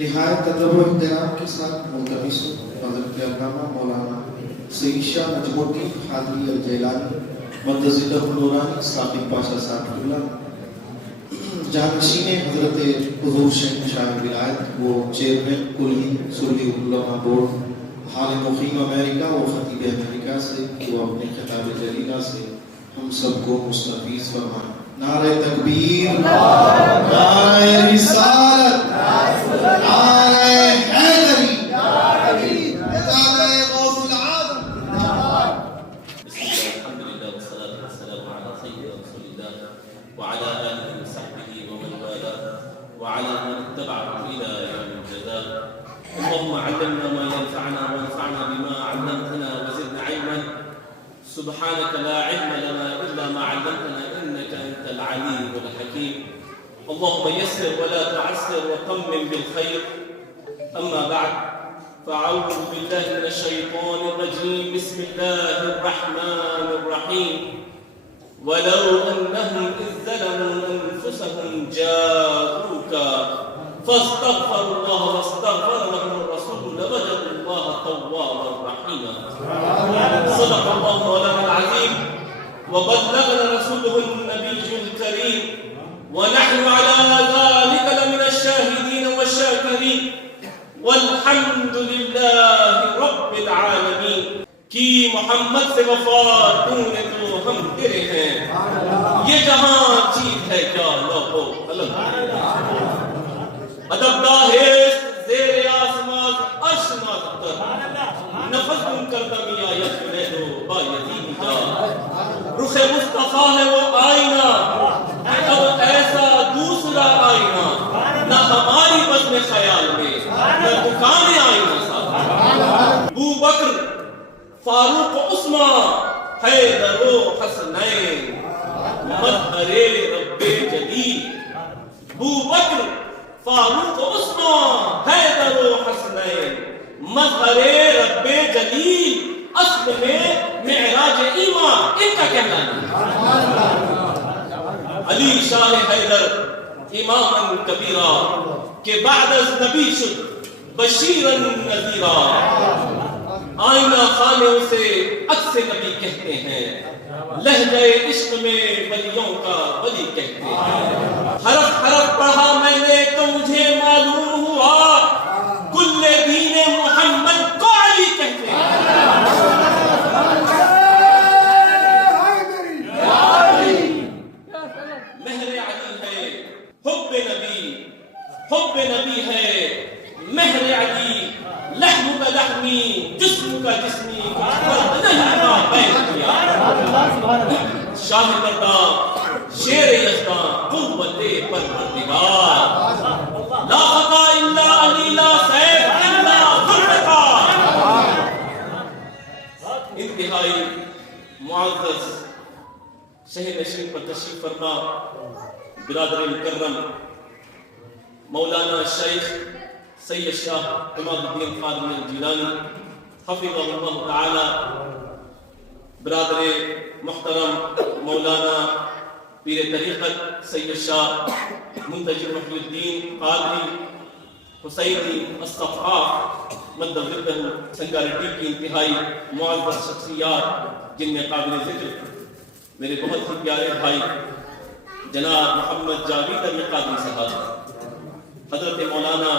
نہایت ادب و احترام کے ساتھ ملتمس ہوں حضرت علامہ مولانا سید شاہ نجم الدین قادری الجیلانی مدظلہ نورانی سابق پاشا صاحب اللہ جانشین حضرت حضور شہنشاہ ولایت وہ چیئرمین کلی سلی علماء بورڈ حال مقیم امریکہ و خطیب امریکہ سے وہ اپنے خطاب جلیلہ سے ہم سب کو مستفیض فرمائیں۔ نعرہ تکبیر، نعرہ رسالت، نعرہ حیدری، نعرہ غوث العالم۔ بسم اللہ الحمدللہ والصلاة والسلام على سید رسول اللہ وعلى آلہ وصحبہ ومن والاه وعلى من اتبعهم إلى يوم الجزاء۔ اللهم علمنا ما ينفعنا وانفعنا بما علمتنا وزدنا علما سبحانك لا علم لنا إلا ما علمتنا إنك أنت العليم الحكيم۔ اللهم يسر ولا تعسر وتمم بالخير۔ أما بعد فأعوذ بالله من الشيطان الرجيم، بسم الله الرحمن الرحيم۔ ولو أنهم إذ ظلموا أنفسهم جاءوك فاستغفروا الله واستغفر لهم الرسول لوجدوا الله توابا رحيما۔ صدق الله مولانا العظيم وبلغنا رسوله النبي الكريم ونحن على ذلك لمن الشاهدين والشاكرين والحمد لله رب العالمين۔ کی محمد سے وفا تو نے تو ہم تیرے ہیں، یہ جہاں چیز ہے کیا لوگو الگ ادب داہست زیر آسمان عرش نازتر نفس من کردمی آیت لے دو با یتیم جا۔ رخ مصطفیٰ ہے وہ آئینہ، اب ایسا دوسرا آئینہ نہ ہماری بزم خیال میں نہ دکان آئینہ سا۔ ابو بکر فاروق عثمان حیدر و حسنین مظہر رب جلیل۔ ابو بکر فاروق عثمان حیدر و حسنین مظہر رب جلیل۔ اصل میں معراج ایمان ان کا کہنا ہے۔ علی شاہ حیدر اماما کبیرا کہ بعد از نبی شد بشیرا نذیرا۔ آئینہ خانوں سے عکس نبی کہتے ہیں، لہجہ عشق میں ولیوں کا ولی کہتے ہیں۔ حرف حرف پڑھا میں نے تو مجھے معلوم ہوا، کل دین محمد کو علی کہتے ہیں۔ مہر علی ہے حب نبی ہے مہر علی، لحم کا لحمی جسم کا جسمی شاہ مردان شیر یزدان قوت پروردگار، لا خطا الا علی لا سیف الا ذوالفقار۔ انتہائی معزز شہر نشین پر تشریف فرما برادر مکرم مولانا شیخ سید شاہ عماد الدین قادری الجیلانی حفظہ اللہ تعالی، برادر محترم مولانا پیر طریقت سید شاہ منتجر محی الدین قادری حسینی الصفحاء مد وردہ سنگاریڈی کی انتہائی معزز شخصیات جن میں قابل ذکر میرے بہت ہی پیارے بھائی جناب محمد جاوید علی قادری صاحب، حضرت مولانا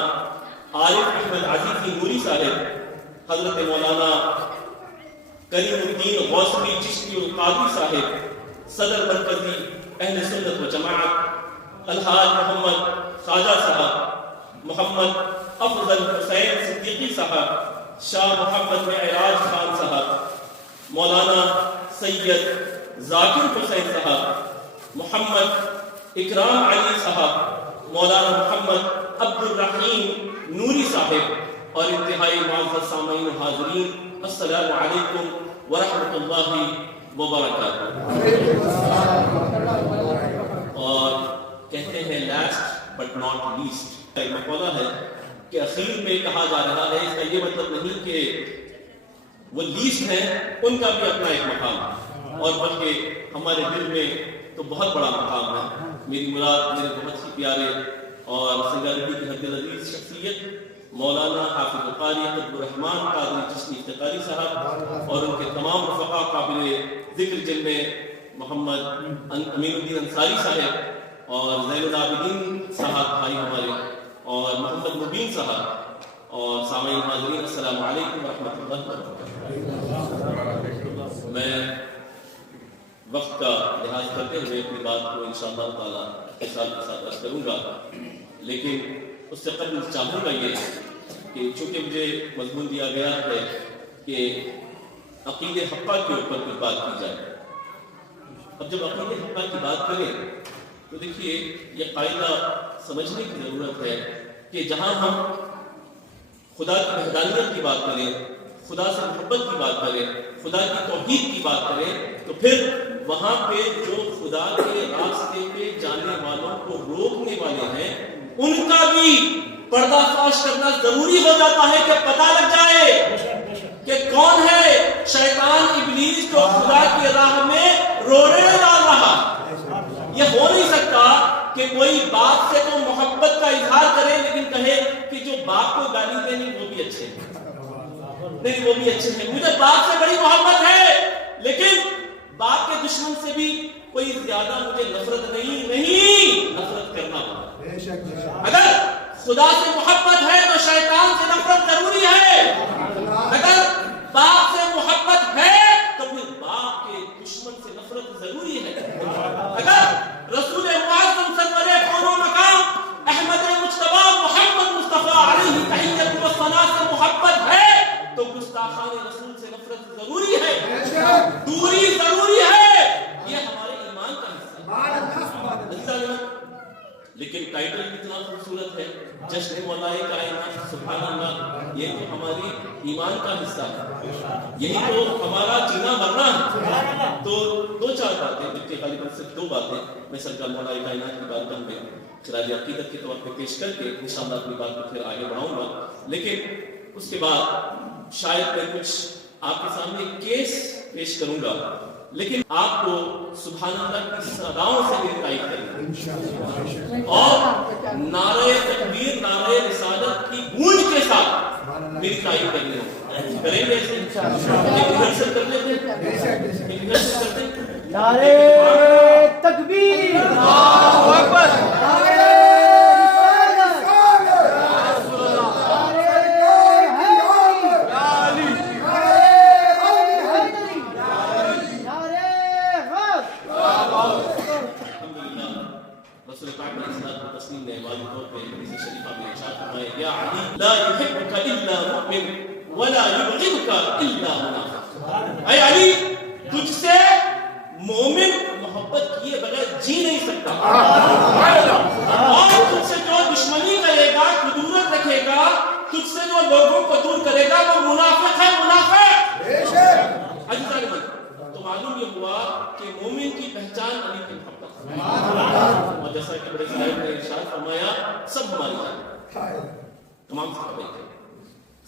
عارف احمد عزیزی نوری صاحب، حضرت مولانا کریم الدین غوثی چشتی القادری صاحب، صدر مرکزی اہل سنت و جماعت الحاج محمد خواجہ صاحب، محمد افضل حسین صدیقی صاحب، شاہ محمد معراج خان صاحب، مولانا سید ذاکر حسین صاحب، محمد اکرام علی صاحب، مولانا محمد عبد الرحیم نوری صاحب، اور انتہائی معزز سامعین و حاضرین، السلام علیکم ورحمۃ اللہ وبرکاتہ۔ اور کہتے ہیں لاسٹ بٹ ناٹ لیسٹ، ایک مقولہ ہے کہ اخیر میں کہا جا رہا ہے، اس کا یہ مطلب نہیں کہ وہ لیسٹ ہیں، ان کا بھی اپنا ایک مقام ہے، اور بلکہ ہمارے دل میں تو بہت بڑا مقام ہے۔ میری مراد میرے بہت ہی پیارے اور سنگاریڈی کی حد عزیز شخصیت مولانا حافظ القاری قطب الرحمان قادری چشتی افتخاری صاحب اور ان کے تمام رفقا قابل ذکر جن میں محمد امین الدین انصاری صاحب اور زین العابدین صاحب بھائی ہمارے اور محمد مبین صاحب اور سامعین حاضرین السلام علیکم ورحمۃ اللہ وبرکاتہ۔ میں وقت کا لحاظ کرتے ہوئے اپنی بات کو انشاءاللہ تعالیٰ اختصار کے ساتھ عرض کروں گا، لیکن اس سے قبل چاہوں گا یہ کہ چونکہ مجھے مضمون دیا گیا ہے کہ عقید حقہ کے اوپر کچھ بات کی جائے۔ اب جب عقید حقہ کی بات کریں تو دیکھیے یہ قاعدہ سمجھنے کی ضرورت ہے کہ جہاں ہم خدا کی وحدانیت کی بات کریں، خدا سے محبت کی بات کریں، خدا کی توحید کی بات کریں، تو پھر وہاں پہ جو خدا کے راستے پہ جانے والوں کو روکنے والے ہیں ان کا بھی پردہ فاش کرنا ضروری ہو جاتا ہے کہ پتہ لگ جائے کہ کون ہے شیطان ابلیس جو خدا کی راہ میں روڑے ڈال رہا۔ یہ ہو نہیں سکتا کہ کوئی باپ سے تو محبت کا اظہار کرے لیکن کہے کہ جو باپ کو گالی دینی وہ بھی اچھے ہیں، نہیں وہ بھی اچھے ہیں، مجھے باپ سے بڑی محبت ہے لیکن باپ کے دشمن سے بھی کوئی زیادہ مجھے نفرت نہیں نفرت کرنا ہوگا۔ اگر خدا سے محبت ہے تو شیطان سے نفرت ضروری ہے، اگر باپ سے محبت ہے تو پھر باپ کے دشمن سے نفرت ضروری ہے، اگر رسول معظم سرور کون و مقام احمد مجتبی محمد مصطفیٰ علیہ تحیت و ثنا سے محبت ہے تو گستاخان رسول سے نفرت ضروری ہے، دوری ضروری ہے، یہ ہمارے ایمان کا حصہ ہے۔ لیکن ٹائٹل اتنا خوبصورت ہے، جشن مولائے کائنات، سبحان اللہ، یہ تو ہماری ایمان کا حصہ ہے، یہی تو ہمارا جینا مرنا ہے۔ تو دو چار باتیں، جبکہ غالباً صرف دو باتیں میں سرکار مولائے کائنات کی بات میں خراج عقیدت کے طور پہ پیش کر کے انشاءاللہ اپنی بات کو پھر آگے بڑھاؤں گا، لیکن اس کے بعد شاید میں کچھ آپ کے سامنے کیس پیش کروں گا، لیکن آپ کو سبحان اللہ کی صداؤں سے میری تائید کریں اور نعرہ تکبیر، نعرہ رسالت کی گونج کے ساتھ میری تائید کرنی ہے۔ کریں گے ایسے ریہرسل کر لیتے ہیں، نعرہ تکبیر، اللہ اکبر، لا يحبك الا مؤمن ولا يبغضك الا منافق۔ اے علی، تجھ سے مومن محبت کیے بغیر جی نہیں سکتا، اور تجھ سے جو دشمنی کرے گا، خدورت رکھے گا، تجھ سے جو لوگوں کو دور کرے گا وہ منافق ہے، منافق۔ تو معلوم یہ ہوا کہ مومن کی پہچان علی کی محبت ہے، اور جیسا کہ بڑے صاحب نے ارشاد فرمایا سب ہماری جان، تمام صحابہ کے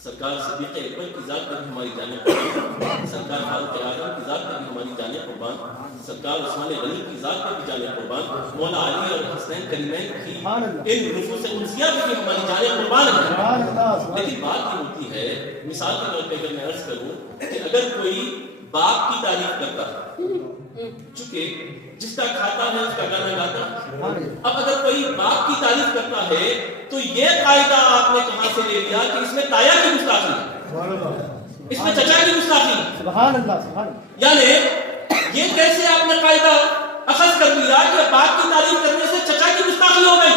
سرکار صدیق اکبر کی ذات پر بھی ہماری جانیں قربان، سرکار فاروق اعظم کی ذات پر بھی ہماری جانیں قربان، سرکار عثمان غنی کی ذات پر بھی جانیں قربان، مولا علی اور حسنین کریمین کی ان نفوس قدسیہ پر بھی ہماری جانیں قربان ہیں۔ لیکن بات یہ ہوتی ہے، مثال کے طور پہ اگر میں عرض کروں کہ اگر کوئی باپ کی تعریف کرتا ہے، چونکہ جس کا کھاتا ہے اس کا گانا گاتا ہے، اب اگر کوئی باپ کی تعریف کرتا ہے تو یہ قاعدہ آپ نے کہاں سے لے لیا کہ اس میں تایا کی گستاخی ہے، اس میں چچا کی گستاخی ہے؟ سبحان اللہ، سبحان اللہ۔ یعنی یہ کیسے آپ نے قاعدہ اخذ کر لیا کہ باپ کی تعریف کرنے سے چچا کی گستاخی ہو گئی؟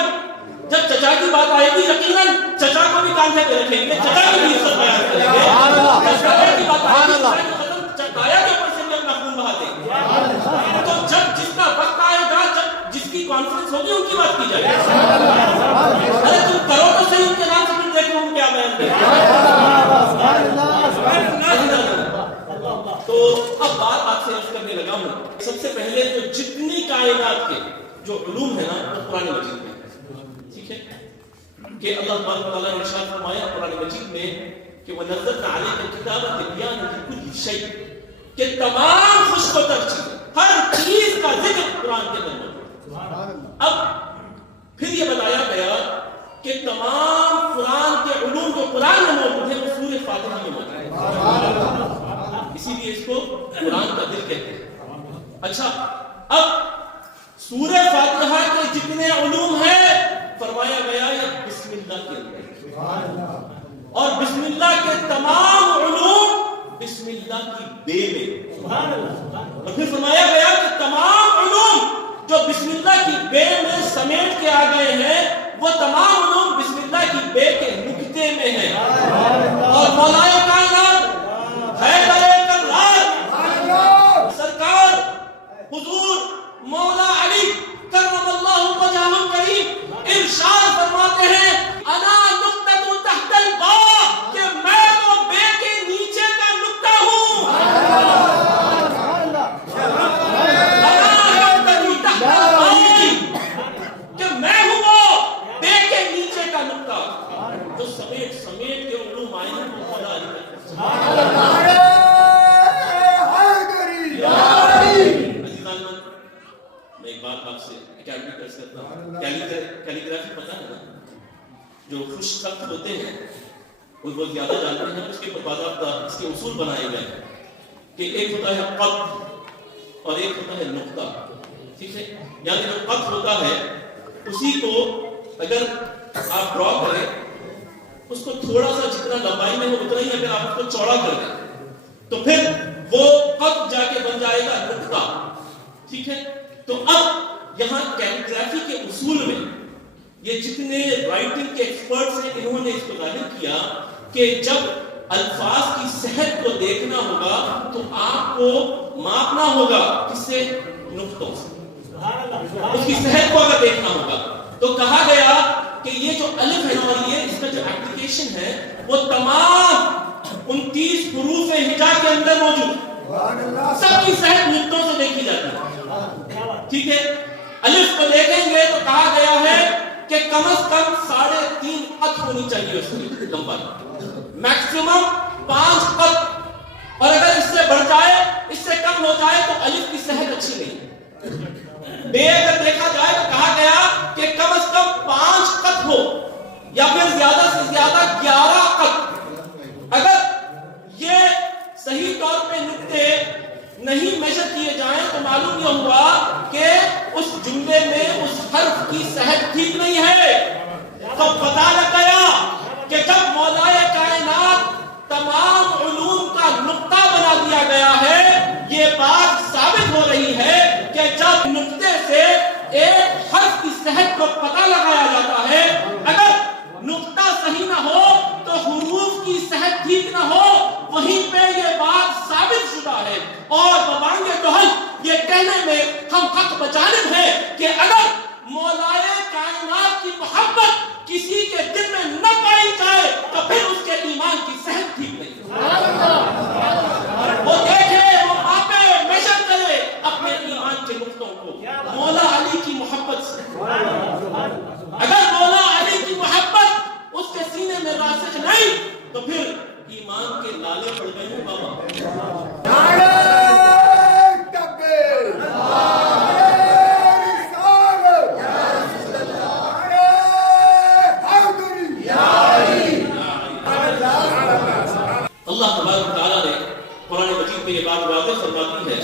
جب چچا کی بات آئے گی یقیناً چچا کو بھی کاندھے پہ رکھیں گے، چچا کی بھی عزت بیان کریں گے، جب تایا کی بات آئے گی تایا کے اوپر سے بھی اپنا خون بہا دیں گے۔ تو جب جس کا وقت آئے گا، جب جس کی کانفرنس ہوگی ان کی بات کی جائے گی، ارے تم کرو تو صحیح ان کے نام سے، پھر دیکھو ہم کیا بیان کریں گے۔ تو اب بات آپ سے عرض کرنے لگا ہوں، سب سے پہلے تو جتنی کائنات کے جو علوم ہے نا وہ قرآن مجید میں، ٹھیک ہے، کہ اللہ تبارک و تعالیٰ نے ارشاد فرمایا قرآن مجید میں کہ وَنَزَّلْنَا عَلَيْكَ الْكِتَابَ تِبْيَانًا لِكُلِّ شَيْءٍ، کہ تمام خوش و تر چیز، ہر چیز کا ذکر قرآن کے اندر موجود ہے۔ اب پھر یہ بتایا گیا کہ تمام قرآن کے علوم جو قرآن میں موجود ہیں وہ سورہ فاتحہ میں موجود ہیں، اسی لیے اس کو قرآن کا دل کہتے ہیں۔ اچھا، اب سورہ فاتحہ کے جتنے علوم ہیں فرمایا گیا یہ بسم اللہ کے اندر، اور بسم اللہ کے تمام علوم بسم اللہ کی بے میں، اور پھر فرمایا گیا کہ تمام علوم جو بسم اللہ کی بے میں سمیٹ کے آ گئے ہیں وہ تمام علوم بسم اللہ کی بے کے نکتے میں ہیں، اور مولا کائنات حیدر کرار سرکار حضور مولا علی کرم اللہ وجہہ الکریم ارشاد فرماتے ہیں انا نقطۃ تحت البا، کہ میں وہ بے کے نیچے کا نقطہ ہوں، کہ میں ہوں وہ بے کے نیچے کا نقطہ جو سمیٹ سمیٹ کے علوم آئے ہیں وہ مولا علی کا۔ میں ایک بات آپ سے اکیڈمی کر سکتا ہوں، کیلیگرافی پتہ ہے نا، جو خوش خط ہوتے ہیں وہ بہت زیادہ جانتے ہیں، اس کے باضابطہ اس کے اصول بنائے گئے ہیں کہ ایک ہوتا ہے خط اور ایک ہوتا ہے نقطہ، ٹھیک ہے؟ یعنی جو خط ہوتا ہے اسی کو اگر آپ ڈرا کریں اس کو تھوڑا سا جتنا لمبائی میں ہو اتنا ہی اگر آپ اس کو چوڑا کر دیں تو پھر وہ خط جا کے بن جائے گا نقطہ، ٹھیک ہے؟ تو اب یہاں کیلیگرافی کے اصول میں یہ جتنے رائٹنگ کے ایکسپرٹس ہیں انہوں نے اس کو ظاہر کیا کہ جب الفاظ کی صحت کو دیکھنا ہوگا تو آپ کو ماپنا ہوگا کس سے؟ نقطوں سے، اس کی صحت کو اگر دیکھنا ہوگا تو کہا گیا کہ یہ جو الف ہے اور یہ اس کا جو ایپلیکیشن ہے وہ تمام 29 حروف ہجا کے اندر موجود، سب کی صحت نقطوں سے دیکھی جاتی ہے، ٹھیک ہے؟ الف کو دیکھیں گے تو کہا گیا ہے کہ کم از کم 3.5 خط ہونی چاہیے اس کی لمبائی، میکسیمم 5 خط، اور اگر اس سے بڑھ جائے اس سے کم ہو جائے تو الف کی صحت اچھی نہیں۔ بے اگر دیکھا جائے تو کہا گیا کہ کم از کم 5 خط ہو یا پھر زیادہ سے زیادہ 11 خط، اگر یہ صحیح طور پہ نقطے نہیں میجر کیے جائیں تو معلوم یہ ہوا کہ اس جملے میں اس حرف کی صحت ٹھیک نہیں ہے۔ تو پتہ لگ گیا کہ جب مولا کائنات تمام علوم کا نقطہ بنا دیا گیا ہے، یہ بات ثابت ہو رہی ہے کہ جب نقطے سے ایک حرف کی صحت کو پتہ لگایا جاتا ہے، اگر نقطہ صحیح نہ ہو تو حروف کی صحت ٹھیک نہ ہو، وہیں پہ یہ بات ثابت شدہ ہے۔ اور ببانگ دہل یہ کہنے میں ہم حق بجانب ہیں کہ اگر مولا کائنات کی محبت کسی کے دل میں نہ پائی جائے تو پھر اس کے ایمان کی صحت ٹھیک نہیں۔ وہ دیکھے، وہ ماپے، میجر کرے اپنے ایمان کے نقطوں کو مولا علی کی محبت سے۔ اگر مولا علی کی محبت اس کے سینے میں راسخ نہیں تو پھر ایمان کے لالے پڑ گئے ہیں بابا۔ اللہ تبارک و تعالیٰ نے قرآن مجید میں یہ بات واضح فرماتی ہے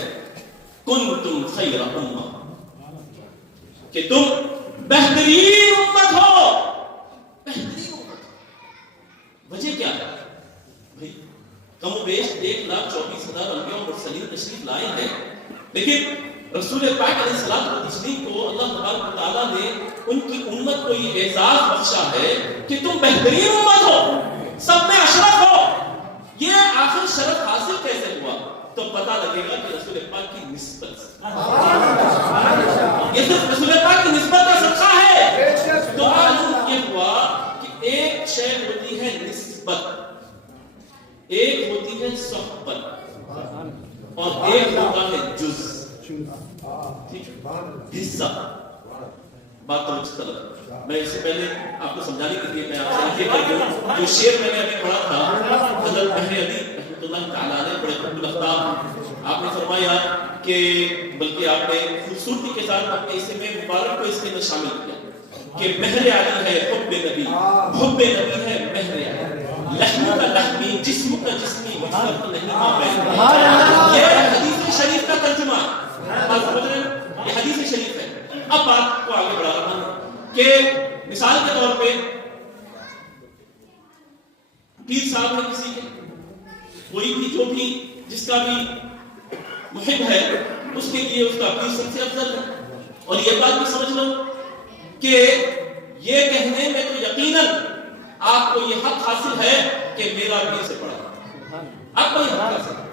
کنتم خیر امہ، کہ تم بہترین امت ہو، بہترین امت۔ وجہ کیا ہے بھائی؟ کم و بیش 1,24,000 انبیاء و مرسلین تشریف لائے ہیں، لیکن رسول پاک علیہ السلام کو اللہ تبارک و تعالیٰ نے ان کی امت کو یہ اعزاز بخشا ہے کہ تم بہترین امت ہو، سب میں اشرف ہو۔ یہ آخر شرف حاصل کیسے ہوا؟ تو پتہ لگے گا کہ رسول پاک کی نسبت، یہ صرف رسول پاک کی نسبت کا صدقہ ہے۔ تو معلوم یہ ہوا کہ ایک شے ہوتی ہے نسبت، ایک ہوتی ہے صحبت، اور ایک ہوتا ہے جز، حصہ۔ بات توجہ طلب، میں اس سے پہلے آپ کو سمجھانے کے لیے میں آپ سے یہ کہہ دوں، جو شعر میں نے ابھی پڑھا تھا حضرت بحر علی رحمۃ اللہ تعالیٰ علیہ بڑے قطب الافطاب، آپ نے فرمایا کہ بلکہ آپ نے خوبصورتی کے ساتھ اپنے اسم مبارک کو اس کے اندر شامل کیا، کہ مہر علی ہے حب نبی، حب نبی ہے مہر علی، لحم کا لحمی جسم کا جسمی مختلف نہیں مابین. یہ حدیث شریف کا ترجمہ ہے، یہ حدیث شریف ہے. اب بات کو آگے بڑھا رہا ہوں کہ مثال کے طور پہ پیر صاحب ہے کسی کے، کوئی بھی جو بھی جس کا بھی محب ہے اس کے لیے اس کا پیر سب سے افضل ہے. اور یہ بات بھی سمجھ لو کہ یہ کہنے میں تو یقیناً آپ کو یہ حق حاصل ہے کہ میرا پیر سے پڑھا، آپ کو یہ حق حاصل ہے،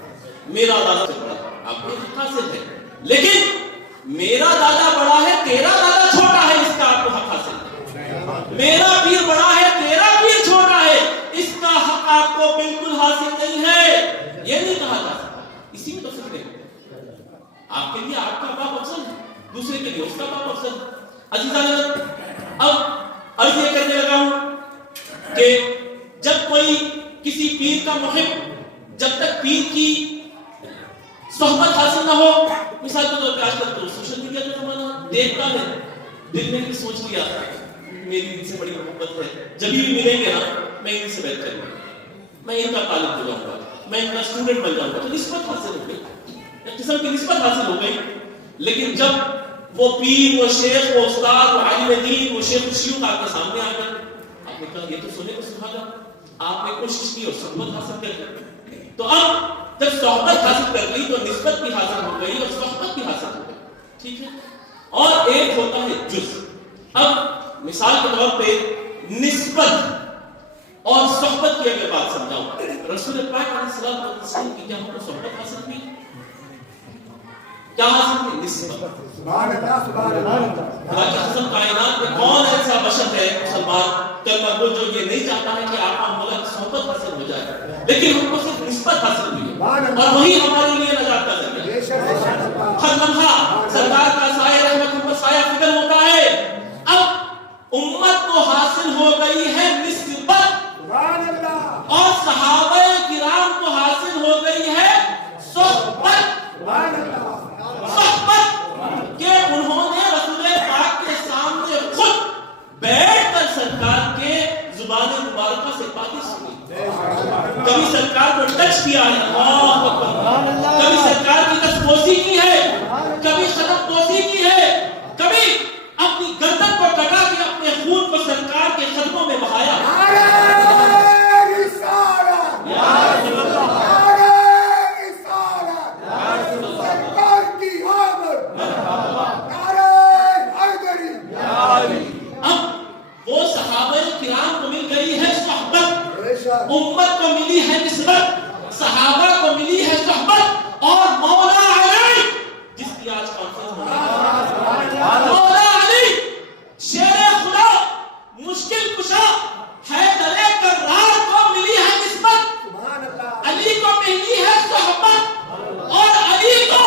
میرا دادا سے پڑھا، آپ کو یہ حق حاصل ہے. لیکن میرا دادا بڑا ہے تیرا دادا چھوٹا ہے، اس کا آپ کو حق حاصل ہے. میرا پیر بڑا ہے تیرا پیر چھوٹا ہے، اس کا حق آپ کو بالکل حاصل نہیں ہے. یہ نہیں کہا جا سکتا. اسی میں تو فکر ہے، آپ کے لیے آپ کا باپ افضل ہے، دوسرے کے لیے اس کا باپ افضل ہے. عزیزان، اب عرض یہ کرنے لگا ہوں کہ جب کوئی کسی پیر کا محب جب تک پیر کی صحبت حاصل نہ ہو، مثال کے طور پہ آج کل تو سوشل میڈیا کا زمانہ، دیکھتا ہے دل میں بھی سوچ لیا میری ان سے بڑی محبت ہے، جب بھی ملیں گے نا میں ان سے بیٹھ کروں گا، میں ان کا طالب ہو جاؤں گا، میں ان کا اسٹوڈنٹ بن جاؤں گا. تو نسبت حاصل ہو گئی، ایک قسم کی نسبت حاصل ہو گئی. لیکن جب وہ پیر، وہ شیخ، وہ استاد، وہ عالم دین، وہ شیخ الشیوخ آپ کے سامنے آ گئے، آپ نے کہا یہ تو سونے کو سکھانا، آپ نے کوشش کی اور صحبت حاصل کر لی. تو اب جب صحبت حاصل کر لی تو نسبت بھی حاصل ہو گئی اور صحبت بھی حاصل ہو گئی. ٹھیک ہے. اور ایک ہوتا ہے جز. اب مثال کے طور پہ نسبت اور صحبت کی اگر بات سمجھاؤں، رسول پاک علیہ الصلوۃ والسلام کی کیا ہم کو صحبت حاصل ہوئی؟ کیا حاصل ہوئی؟ نسبت. سبحان اللہ، سبحان اللہ. خدا کی قسم کائنات میں کون ایسا بشر ہے مسلمان کلمہ گو جو یہ نہیں چاہتا ہے کہ آپ کا مولا کی صحبت حاصل ہو جائے، لیکن ہم کو صرف نسبت حاصل ہوئی اور وہی ہمارے لیے نجات کا ذریعہ. ہر لمحہ سرکار کا سایہ رحمت ہم پر سایہ فکر ہوتا ہے. اب امت کو حاصل ہو گئی ہے نسبت، سبحان اللہ. اور صحابہ کرام کو حاصل ہو گئی ہے صحبت. سبحان اللہ. صحبت کہ انہوں نے رسول پاک کے سامنے خود بیٹھ کر سرکار کے زبان مبارکہ سے باتیں سنی، کبھی سرکار کو ٹچ کیا ہے، اللہ اکبر، کبھی سرکار کی دستبوسی کی ہے، کبھی قدم بوسی کی ہے، کبھی اپنی گردن کو کٹا کے اپنے خون کو سرکار کے قدموں میں بہایا. وہ صحابہ کرام کو مل گئی ہے صحبت، امت کو ملی ہے نسبت، صحابہ کو ملی ہے صحبت، اور مولا علی جس کی آج کانفرنس ہو رہی ہے، مولا علی شیر خدا، مشکل کشا، حیدر کرار کو ملی ہے نسبت، علی کو ملی ہے صحبت. اور علی کو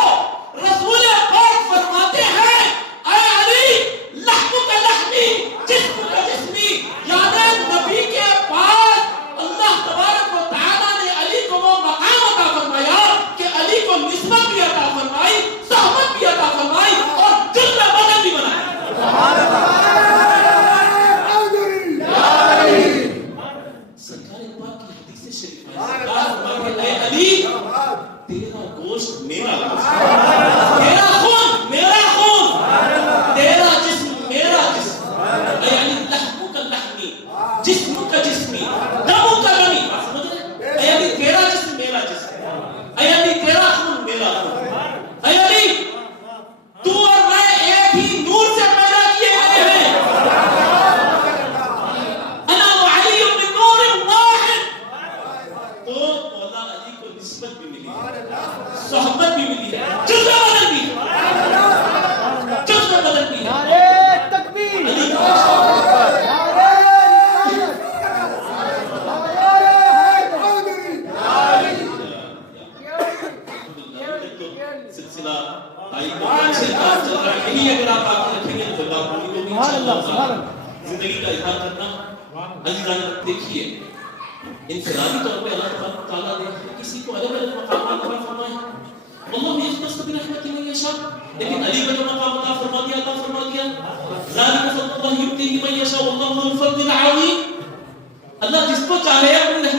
رسول پاک فرماتے ہیں اے علی لحم کا لحمی جسم کا جسمی، یعنی نبی کے پاس اللہ تبارک و تعالیٰ نے علی کو وہ مقام عطا فرمایا کہ علی کو نسبت بھی عطا فرمائی، صحبت بھی عطا فرمائی اور جزء بدن بھی بنایا. سرکار پاک کی حدیث شریف ہے، سرکار فرماتے ہیں اے علی تیرا گوشت میرا گوشت، تیرا خون میرا خون، تیرا جسم میرا جسم، یعنی لحم کا لحمی جسم کا جسمی، دم کا دمی. سمجھ رہے؟ یعنی تیرا جسم میرا جسم، یعنی تیرا خون میرا خون، یعنی تو اور میں ایک ہی نور سے پیدا کیے گئے ہیں. انا وعلی من نور واحد. تو مولا علی کو نسبت بھی ملی ہے، صحبت بھی ملی ہے، جزء بدن بھی ہے، جزء بدن بھی ہے. نعرہ تکبیر، علی کو سلسلہ آئی کو اچھے کام چل رہا ہے. یہی اگر آپ آگے رکھیں گے تو اللہ پوری کو بھی انشاءاللہ زندگی کا اظہار کرنا. عزیزان دیکھیے انفرادی طور پہ اللہ تعالیٰ نے کسی کو الگ الگ مقامات عطا فرمائے. واللہ یختص برحمتہ من یشاء. لیکن علی کا جو مقام عطا فرما دیا ذالک فضل اللہ یؤتیہ من یشاء واللہ ذو الفضل العظیم. اللہ جس کو چاہے اپنی